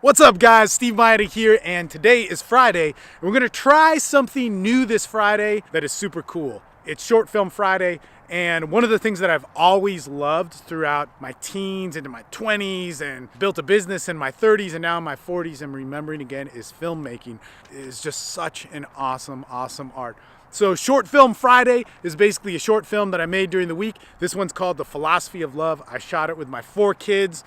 What's up guys, Steve Mayeda here, and today is Friday, and we're gonna try something new this Friday that is super cool. It's Short Film Friday, and one of the things that I've always loved throughout my teens into my 20s and built a business in my 30s and now in my 40s and remembering again is filmmaking. It is just such an awesome art. So Short Film Friday is basically a short film that I made during the week. This one's called The Philosophy of Love. I shot it with my 4 kids.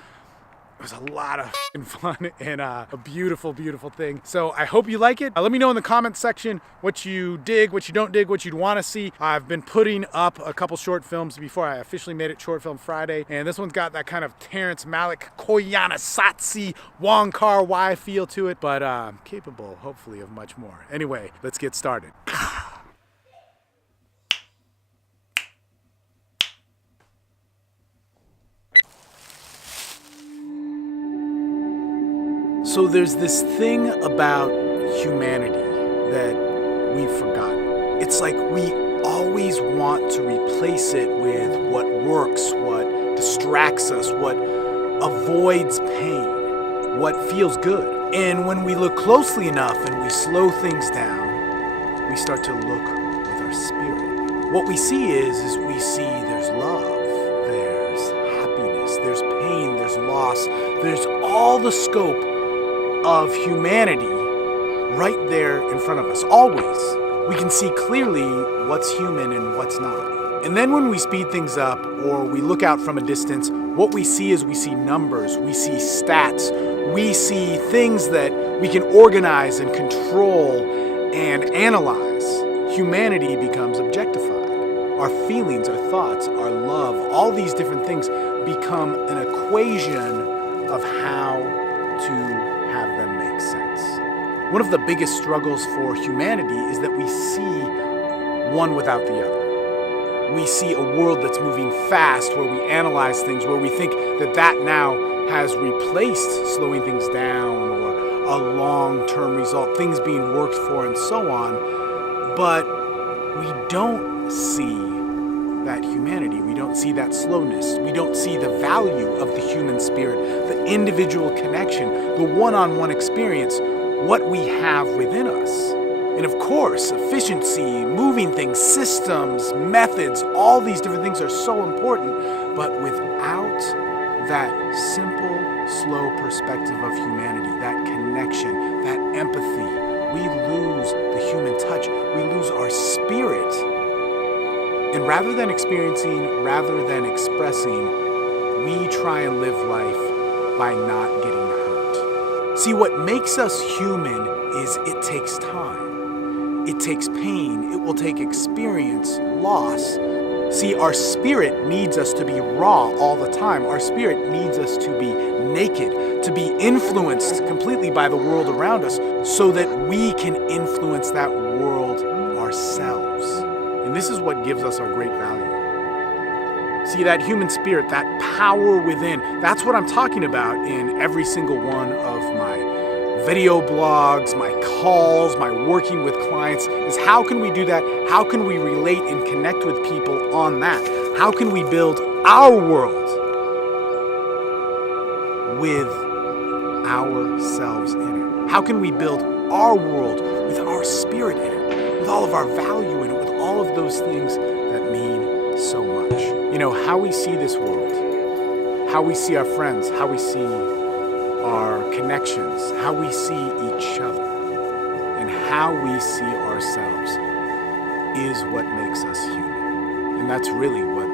It was a lot of fun and a beautiful thing. So I hope you like it. Let me know in the comments section what you dig, what you don't dig, what you'd want to see. I've been putting up a couple short films before I officially made it Short Film Friday. And this one's got that kind of Terrance Malick, Koyana Satsi, Wong Kar Wai feel to it, but capable, hopefully, of much more. Anyway, let's get started. So there's this thing about humanity that we've forgotten. It's like we always want to replace it with what works, what distracts us, what avoids pain, what feels good. And when we look closely enough and we slow things down, we start to look with our spirit. What we see is we see there's love, there's happiness, there's pain, there's loss, there's all the scope of humanity right there in front of us, always. We can see clearly what's human and what's not. And then when we speed things up or we look out from a distance, what we see is we see numbers, we see stats, we see things that we can organize and control and analyze. Humanity becomes objectified. Our feelings, our thoughts, our love, all these different things become an equation of how to have them make sense. One of the biggest struggles for humanity is that we see one without the other. We see a world that's moving fast, where we analyze things, where we think that now has replaced slowing things down or a long-term result, things being worked for and so on. But we don't see that humanity. We don't see that slowness. We don't see the value of the human spirit, the individual connection, the one-on-one experience, what we have within us. And of course, efficiency, moving things, systems, methods, all these different things are so important, but without that simple, slow perspective of humanity, that connection, that empathy, we lose the human touch, we lose our spirit. And rather than experiencing, rather than expressing, we try and live life by not getting hurt. See, what makes us human is it takes time. It takes pain. It will take experience, loss. See, our spirit needs us to be raw all the time. Our spirit needs us to be naked, to be influenced completely by the world around us so that we can influence that world ourselves. And this is what gives us our great value. See, that human spirit, that power within, that's what I'm talking about in every single one of my video blogs, my calls, my working with clients, is how can we do that? How can we relate and connect with people on that? How can we build our world with ourselves in it? How can we build our world with our spirit in it, with all of our value in it, with all of those things that mean so much? You know, how we see this world, how we see our friends, how we see our connections, how we see each other, and how we see ourselves is what makes us human. And that's really what